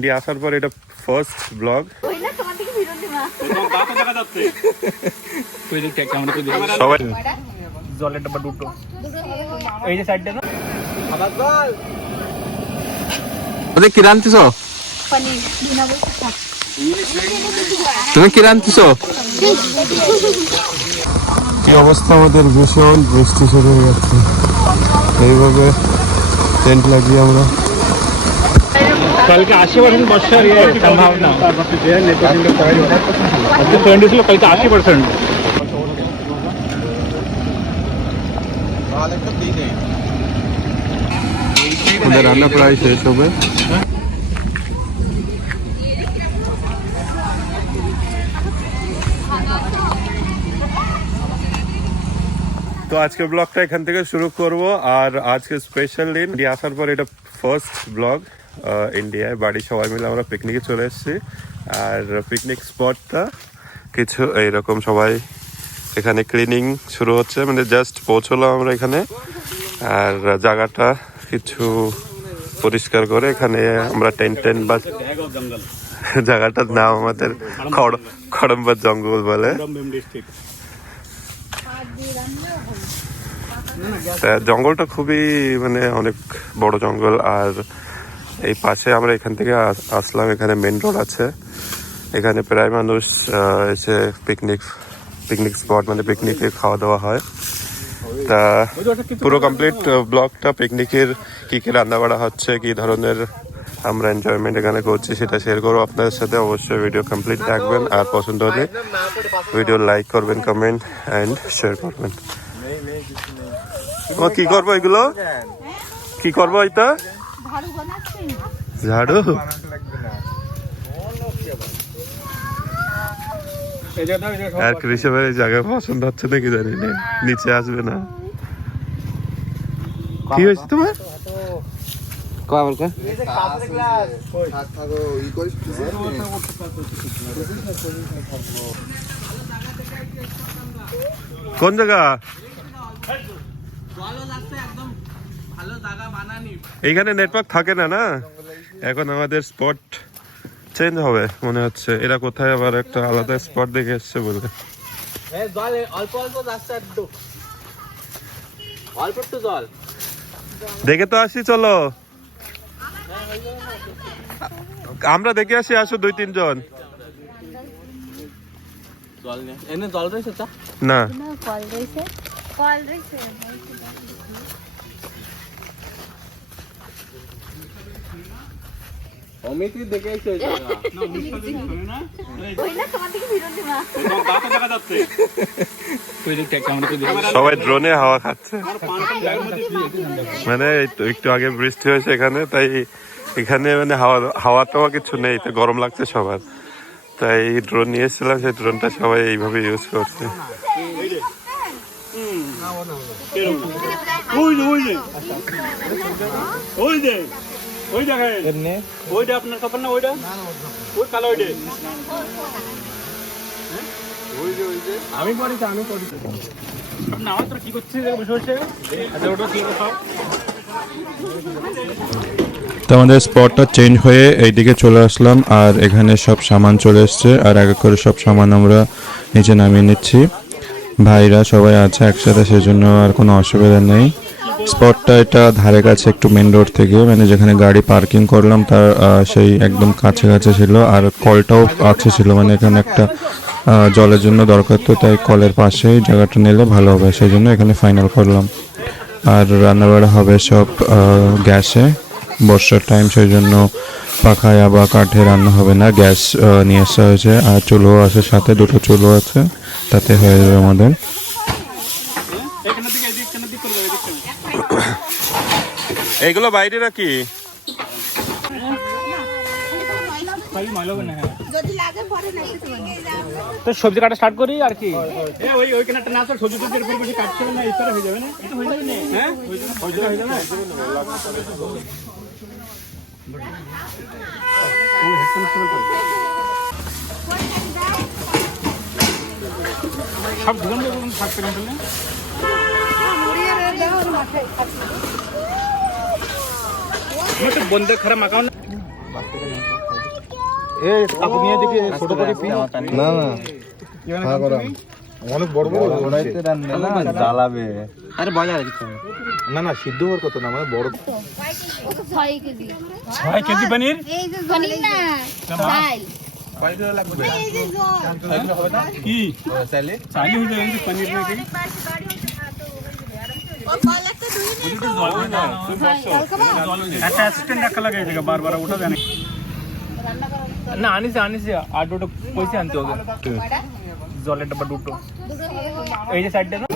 India আসার পর এটা ফার্স্ট ব্লগ জলের ডাব্বা দুটো। এই যে সাইডটা না? ওদের কি থাক তুমি কি রান্তিছ কি অবস্থা আমাদের ভীষণ বৃষ্টি শুরু হয়ে যাচ্ছে। এইভাবে টেন্ট লাগিয়ে আমরা কালকে আশি পার্সেন্ট বর্ষার ইয়ে সম্ভাবনা আজকে সেভেন্টি ছিল কালকে আশি পার্সেন্ট আমাদের রান্না প্রায় শেষ হবে তো আজকে ব্লগটা এখান থেকে শুরু করব, আর আজকে স্পেশাল দিন। ইন্ডিয়া আসার পর এটা ফার্স্ট ব্লগ ইন্ডিয়ায় বাড়ি সবাই মিলে আমরা পিকনিকে চলে এসেছি। আর পিকনিক স্পটটা কিছু এইরকম সবাই এখানে ক্লিনিং শুরু হচ্ছে। মানে জাস্ট পৌঁছলাম আমরা এখানে। আর জায়গাটা কিছু পরিষ্কার করে এখানে আমরা টেন্ট টেন বা জায়গাটার নাম আমাদের খড় জঙ্গল বলে। জঙ্গলটা খুবই মানে অনেক বড় জঙ্গল। আর এই পাশে আমরা এখান থেকে আস- আসলাম এখানে মেন রোড আছে। এখানে প্রায় মানুষ এসে পিকনিক পিকনিক স্পট মানে পিকনিকে খাওয়া দাওয়া হয়। তা পুরো কমপ্লিট ব্লগটা পিকনিকের কি কী রান্না বাড়া হচ্ছে কী ধরনের আমরা এনজয়মেন্ট এখানে করছি সেটা শেয়ার করব আপনাদের সাথে। অবশ্যই ভিডিও কমপ্লিট দেখবেন। আর পছন্দ হলে ভিডিও লাইক করবেন কমেন্ট অ্যান্ড শেয়ার করবেন। কি করব এগুলো? কি করব এটা ঝাড়ু বানাচ্ছেন? ঝাড়ু? আর কৃষকের এই জায়গা পছন্দ হচ্ছে নাকি জানি না। নিচে আসবে না। কি হয়েছে তোমার? কোন জায়গা? এইখানে নেটওয়ার্ক থাকে না না? এখন আমাদের স্পট চেঞ্জ হবে মনে হচ্ছে। এরা কোথায় আবার একটা আলাদা স্পট দেখে এসছে বলে। অল্প অল্প রাস্তা অল্প একটু জল। দেখে তো আসি চলো। আমরা দেখে আসি আসো দুই তিনজন। জল নেই। এনে জল রয়েছে চা না। না কল রয়েছে। কল রয়েছে। দেখে এসে সবাই ড্রোনে হাওয়া খাচ্ছে। মানে একটু আগে বৃষ্টি হয়েছে এখানে তাই এখানে মানে হাওয়া হাওয়া টাওয়া কিছু নেই তো গরম লাগছে সবার। তাই ড্রোন নিয়েছিলাম সেই ড্রোনটা সবাই এইভাবে ইউজ করছে। ওই যে ওই যে। ওই যে। ওই দেখেন ওইটা আপনার কাপড় না ওইটা? ওই কালো ওইটা। আমি করেছি আমি করেছি আমার কি করছিস বসে বসে? আচ্ছা ওটা কি সব তো আমাদের স্পটটা চেঞ্জ হয়ে এইদিকে চলে আসলাম আর এখানে সব সামান চলে এসছে আর এক এক করে সব সামান আমরা নিচে নামিয়ে নিচ্ছি। ভাইরা সবাই আছে একসাথে সেজন্য আর কোনো অসুবিধা নেই। স্পটটা এটা ধারে কাছে একটু মেন রোড থেকে মানে যেখানে গাড়ি পার্কিং করলাম, তার সেই একদম কাছে কাছে ছিল, আর কলটাও আছে ছিল মানে এখানে একটা জলের জন্য দরকার তো, তাই কলের পাশেই জায়গাটা নিলে ভালো হবে, সেই জন্য এখানে ফাইনাল করলাম। আর রান্নাবাড়া হবে সব গ্যাসে, বর্ষার টাইম সেই জন্য পাখায় বা কাঠে রান্না হবে না, গ্যাস নিয়ে আসা হয়েছে, আর চুলো আছে সাথে, দুটো চুলো আছে, তাতে হয়ে যাবে আমাদের এখানের দিকে এদিক কেন দিক করে যাবে এদিক কেন এইগুলো বাইরে রাখি হ্যাঁ তো সবজি কাটা স্টার্ট করি আর কি? ওই না তো সবজি টবজির উপর বসে কাটছে না ইফতারে হয়ে যাবে না? এটা হয়ে যাবে না? হ্যাঁ? হয়ে যাবে হয়ে যাবে সব দোকান থাকতে না? একটু খারাপ মাকাও না দেখি ছোট করে না অনেক বড় বড় না না সিদ্ধ হওয়ার না মানে বড় পনির? না আনিছে আনিছে আর দুটো পয়সা আনতে হবে। জলের ডাব্বা দুটো। এই যে সাইডটা না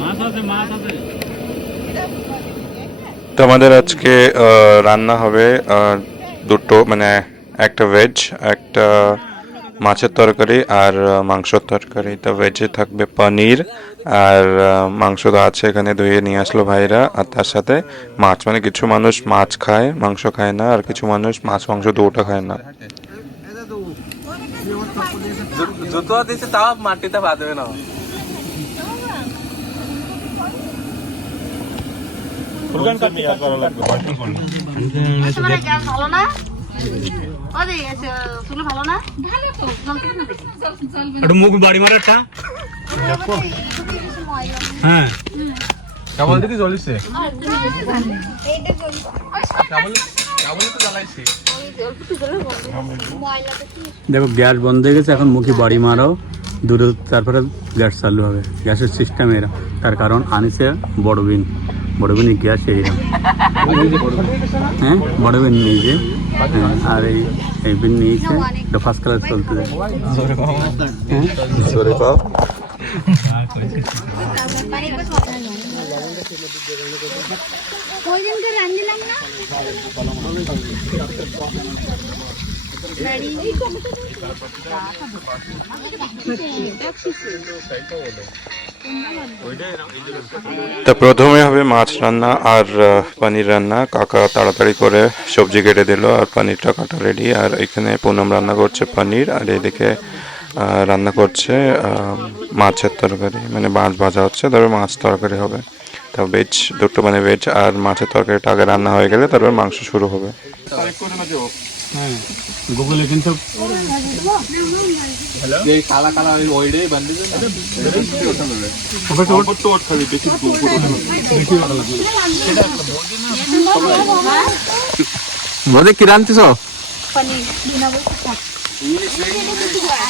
মাছ আছে মাছ আছে। তো আমাদের আজকে রান্না হবে দুটো মানে একটা ভেজ একটা মাছের তরকারি আর মাংসের তরকারি। তো ভেজে থাকবে পনির আর মাংস তো আছে এখানে, ধুয়ে নিয়ে আসলো ভাইরা। আর তার সাথে মাছ মানে কিছু মানুষ মাছ খায়, মাংস খায় না, আর কিছু মানুষ মাছ, মাংস দুটো খায় না। জুতো তাও মাটিতে না ওরে আছে চুলো ভালো না ভালো তো জল কেন দেখি একটু মুখ বাড়ি মারাটা হ্যাঁ। কেমন জ্বলিছে? কি দেখো গ্যাস বন্ধ হয়ে গেছে এখন মুখে বাড়ি মারাও দূরে তারপরে গ্যাস চালু হবে। গ্যাসের সিস্টেম এরা তার কারণ আনিছে বড় বিন। বড় বিনের গ্যাস এইরকম হ্যাঁ বড় বিন নিয়েছে হ্যাঁ, আর এই এই বিন নিয়েছে এটা ফার্স্ট ক্লাস চলতে যায় তা প্রথমে হবে মাছ রান্না আর পনির রান্না। কাকা তাড়াতাড়ি করে সবজি কেটে দিল আর পনিরটা কাটা রেডি আর এখানে পুনম রান্না করছে পনির আর এদিকে রান্না করছে মাছের তরকারি। মানে মাছ ভাজা হচ্ছে, তারপর মাছ তরকারি হবে। তা ভেজ দুটো মানে ভেজ আর মাছের তরকারিটা আগে রান্না হয়ে গেলে তারপর মাংস শুরু হবে। হ্যাঁ গুগলে কিন্তু মধ্যে কি রান্তিছ পনির বিনা বলতে থাক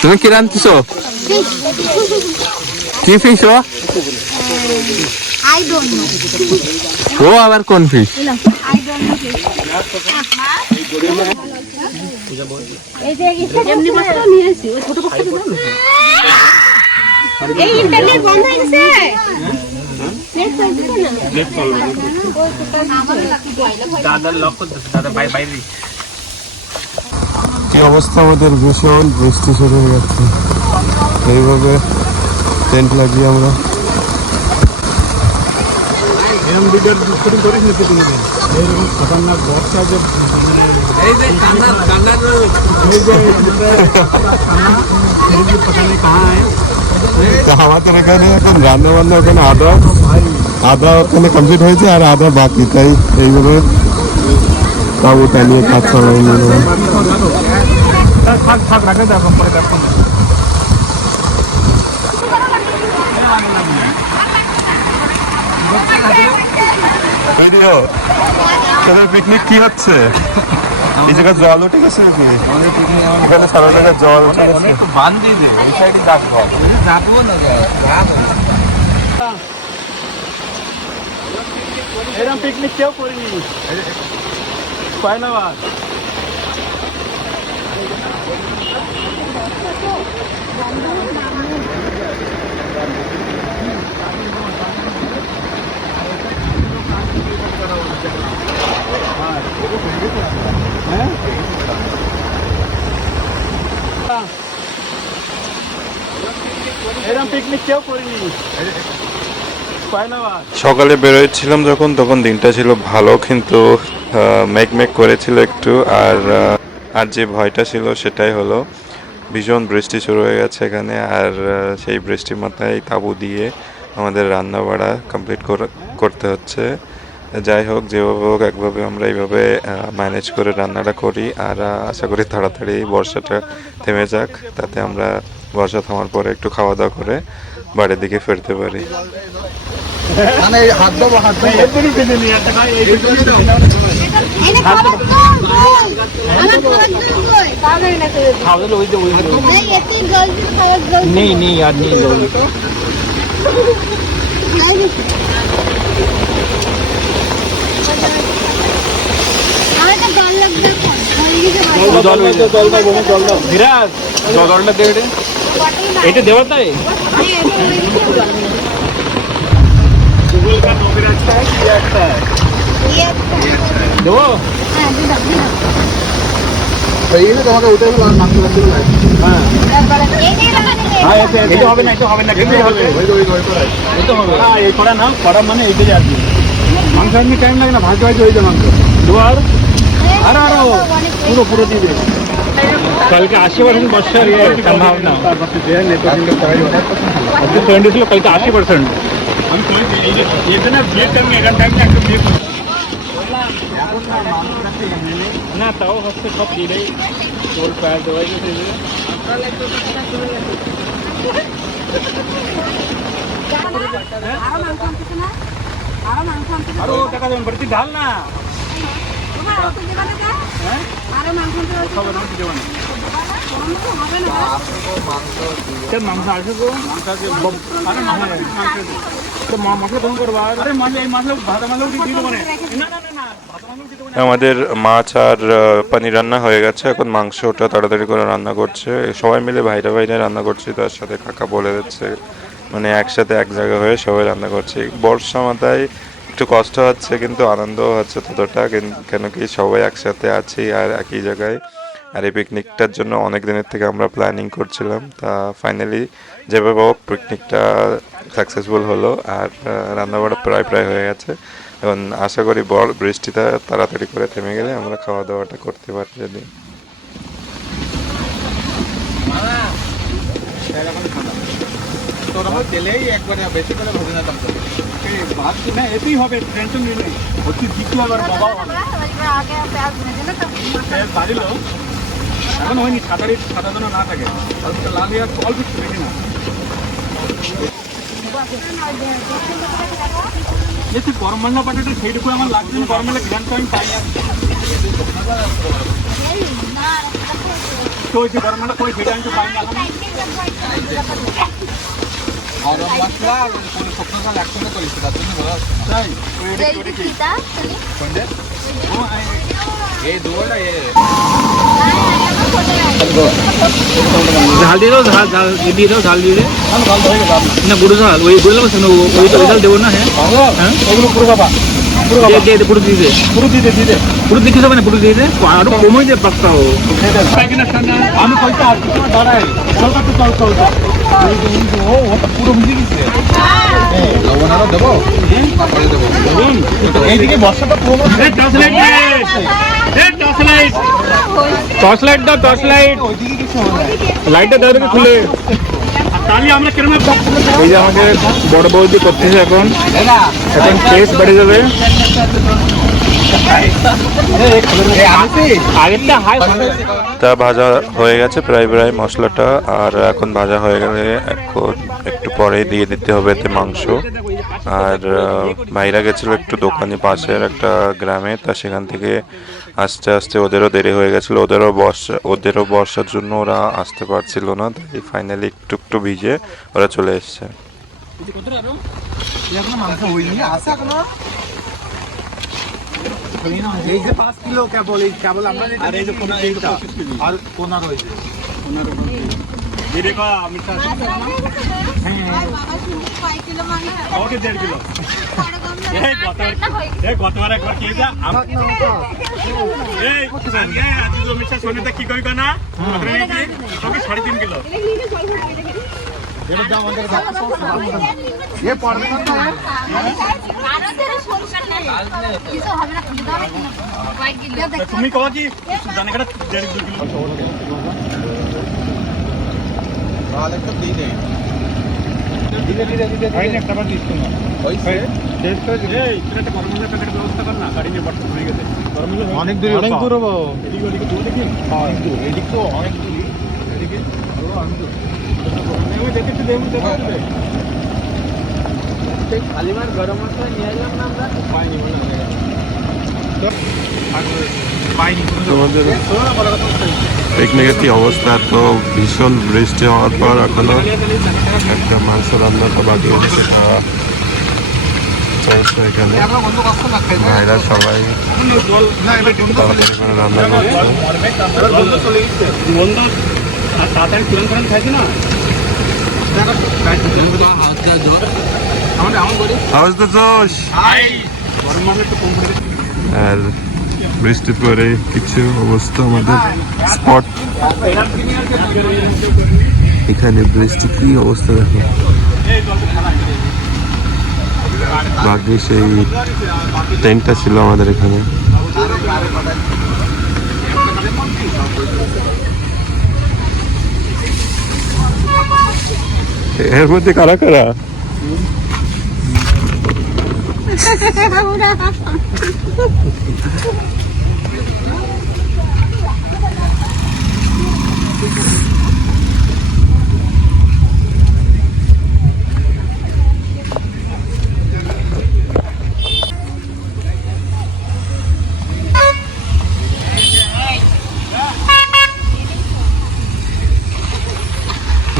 তুমি কি রান্তিছ কি ও? আই ডোন্ট নো ও আবার কোন ফিশ আই ডোন্ট নো এই যে এমনি বস্তা নিয়ে আসি ওই ছোট বস্তা এই ইন্টারনেট বন্ধ হয়ে গেছে? কি অবস্থা আমাদের ভীষণ বৃষ্টি শুরু হয়ে যাচ্ছে। এইভাবে টেন্ট লাগিয়ে আমরা এরকম ভিডিও শুটিং করিস নাকি কোনো এরকম খতরনাক বর্ষা যে মানে এখন রান্না বান্না ওখানে আদা আদা ওখানে কমপ্লিট হয়েছে আর আদা বাকি তাই এইভাবে তাও ওটা নিয়ে কাজ চালাই নিয়ে থাক থাক তোদের পিকনিক কি হচ্ছে? এই জায়গায় জল উঠে গেছে নাকি? এখানে সারা জায়গায় জল উঠে গেছে। বান্ধি দে এই সাইডে রাখব না এরকম পিকনিক কেউ করিনি। পয়লা বার এরকম সকালে বেরোচ্ছিলাম যখন, তখন দিনটা ছিল ভালো, কিন্তু মেঘ মেঘ করেছিল একটু, আর আর যে ভয়টা ছিল সেটাই হলো। ভীষণ বৃষ্টি শুরু হয়ে গেছে এখানে, আর সেই বৃষ্টির মাথায় তাঁবু দিয়ে আমাদের রান্না বাড়া কমপ্লিট করতে হচ্ছে। যাই হোক, যেভাবে হোক, একভাবে আমরা এইভাবে ম্যানেজ করে রান্নাটা করি, আর, আশা করি তাড়াতাড়ি বর্ষাটা থেমে যাক, তাতে আমরা বর্ষা থামার পরে একটু খাওয়া দাওয়া করে বাড়ির দিকে ফিরতে পারি। এনে খাবার দাও আমার বিরাজ জলটা দে এটা এটা দেওয়ার তাই? দেবো? এটা হবে না এটা হবে না কিন্তু হবে। এটা হবে। না এই করা না করা মানে এইটাই আসবে মাংস আপনি টাইম লাগে না ভাজতে ভাজতে হয়ে যায় মাংস। দুবার আরও আরও পুরো পুরো দিয়ে দে কালকে আশি পার্সেন্ট বর্ষার ইয়ে সম্ভাবনা আজকে সেভেন্টি ছিল কালকে আশি পার্সেন্ট আমি এই যে এতে না বিয়ে টাইম এখান টাইম একটু বিয়ে না তাও হচ্ছে সব দিলেই তোর প্যার দেওয়াই গেছে আরও টাকা দেবেন বাড়িতে ঢাল না মাংস আছে তো আরে মাংস তো মশলা কম করবা আরে মাছ এই মাছ ভাত মাছ উঠে দিল মানে না আমাদের মাছ আর পানির রান্না হয়ে গেছে, এখন মাংসটা তাড়াতাড়ি করে রান্না করছে। সবাই মিলে ভাইরা ভাইরা রান্না করছি, তার সাথে কাকা বলে দিচ্ছে মানে একসাথে এক জায়গা হয়ে সবাই রান্না করছি। বর্ষা মাথায় একটু কষ্ট হচ্ছে, কিন্তু আনন্দও হচ্ছে ততটা। কেন- কি সবাই একসাথে আছি আর একই জায়গায়। আর এই পিকনিকটার জন্য অনেক দিনের থেকে আমরা প্ল্যানিং করছিলাম। তা ফাইনালি যেভাবে হোক পিকনিকটা সাকসেসফুল হলো আর রান্নাবাড়া প্রায় প্রায় হয়ে গেছে। এবং আশা করি বড় বৃষ্টিটা তাড়াতাড়ি করে থেমে গেলে আমরা খাওয়া দাওয়াটা করতে পারি যদি তেলেই একবারে বেশি করে ভেজে নিতাম তো ভাত না এতেই হবে টেনশন নেই হচ্ছে বাবা। বাড়িল এখন হয়নি সাঁতারি সাঁতার যেন না থাকে। অল্প লাল অল্প একটু বেশি না। এই তুই গরম বাংলা পাঠাতে সেইটুকু আমার লাগছে গরম বাংলা তো আমি পাই না। তো গরম বাংলা কই সেটা আমি তো পাই না। ঝাল দিয়ে দাও ঝাল ঝাল দিয়ে দাও ঝাল দিয়ে না গুঁড়ো ঝাল ওই বললাম ওই ঝাল দেবো না হ্যাঁ? হ্যাঁ? ওগুলো পুরো বাবা পুরো দিয়ে দে পুরো না দিয়ে আরও কমই দে পাক্কা ও আমি কইতে আসছি দাঁড়াই চল চল চল চল পুরো ভিজে গেছে লবণ আরও দেবো এইদিকে বর্ষাটা পুরো torch light torch light torch light দাও টর্চ লাইট লাইটটা দাও খুলে এই যে আমাকে বড় বৌদি করতেছে এখন এখন টেস্ট বেড়ে যাবে। তা ভাজা হয়ে গেছে, প্রায় প্রায় মশলাটা। আর এখন ভাজা হয়ে গেলে এখন একটু পরে দিয়ে দিতে হবে এতে মাংস। আর ভাইরা গেছিল একটু দোকানে পাশের একটা গ্রামে, তা সেখান থেকে আস্তে আস্তে ওদেরও দেরি হয়ে গেছিল। ওদেরও বর্ষা, ওদেরও বর্ষার জন্য ওরা আসতে পারছিল না, তাই ফাইনালি একটু একটু ভিজে ওরা চলে এসছে এখনও মাংস হয়নি আছে এখনও এই যে পাঁচ কিলো কেবল এই কেবল আমরা আর এই যে কোনা এইটা আর কোনা রয়েছে ওকে দেড় কিলো এই গতবার এই একবার কে যা এই আজকে জমিটা সোনিতা কি কই না ওকে সাড়ে তিন কিলো এ পড়বে তুমি কবা কি? জানে কাটা দেড় দু কিলো। তাহলে একটু দিয়ে দে ভাই একটা বার দিচ্ছি না। হইছে শেষ করে দিলে একটা গরম প্যাকেট ব্যবস্থা কর না গাড়ি নিয়ে বর্তমান হয়ে গেছে। গরম অনেক দূরে অনেক দূর হব এদিকে ওদিকে দূর দেখি। অনেক দূর এদিক তো অনেক দূরই এদিকে আরও অনেক দূর দেখেছি দেখুন দেখুন কালিমার গরম মশলা নিয়ে এলাম না আমরা পাইনি মনে হয় পিকনিকের কি অবস্থা তো ভীষণ বৃষ্টি হওয়ার পর এখনও একটা মাংস রান্না তো বাকি চলছে এখানে ভাইরা সবাই তাড়াতাড়ি করে রান্না করছে না আর বৃষ্টি পরে কিছু অবস্থা আমাদের স্পট। এখানে বৃষ্টি কি অবস্থা দেখো। বাকি সেই টেন্টটা ছিল আমাদের এখানে। এর মধ্যে কারা কারা?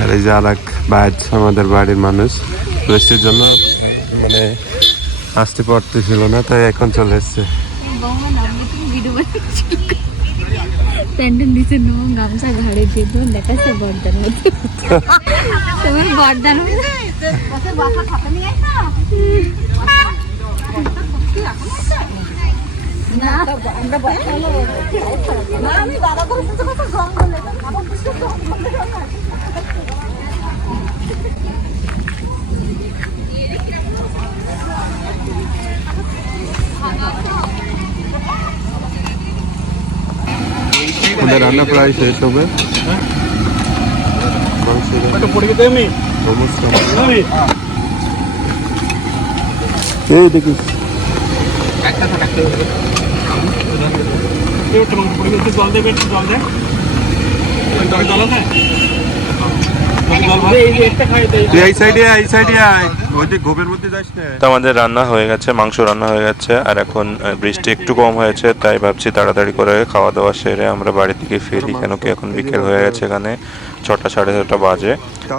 আর এই যে আর এক ব্যাচ আমাদের বাড়ির মানুষ বৃষ্টির জন্য মানে আসতে পারতেছিল না তাই এখন চলে এসছে। প্যান্টের নিচে নো গামছা ঘাড়ে দিয়ে তোমার দেখাচ্ছে বর্দার মধ্যে তোমার বর্দার মধ্যে না আমরা না আমি দাদা বলতে তো কথা জঙ্গলে আমার আমাদের রান্না প্রায় শেষ হবে এই দেখিস জল দেবে জল দে জল জল এই সাইডে আয় এই সাইডে আয় আমাদের রান্না হয়ে গেছে, মাংস রান্না হয়ে গেছে, আর এখন বৃষ্টি একটু কম হয়েছে, তাই ভাবছি তাড়াতাড়ি করে খাওয়া দাওয়া সেরে আমরা বাড়ির দিকে ফিরি, কেন কি এখন বিকেল হয়ে গেছে এখানে, ছটা সাড়ে ছটা বাজে,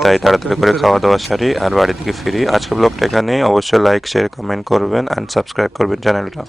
তাই তাড়াতাড়ি করে খাওয়া দাওয়া সারি আর বাড়ি থেকে ফিরি। আজকে ব্লগটা এখানেই, অবশ্যই লাইক শেয়ার কমেন্ট করবেন অ্যান্ড সাবস্ক্রাইব করবেন চ্যানেলটা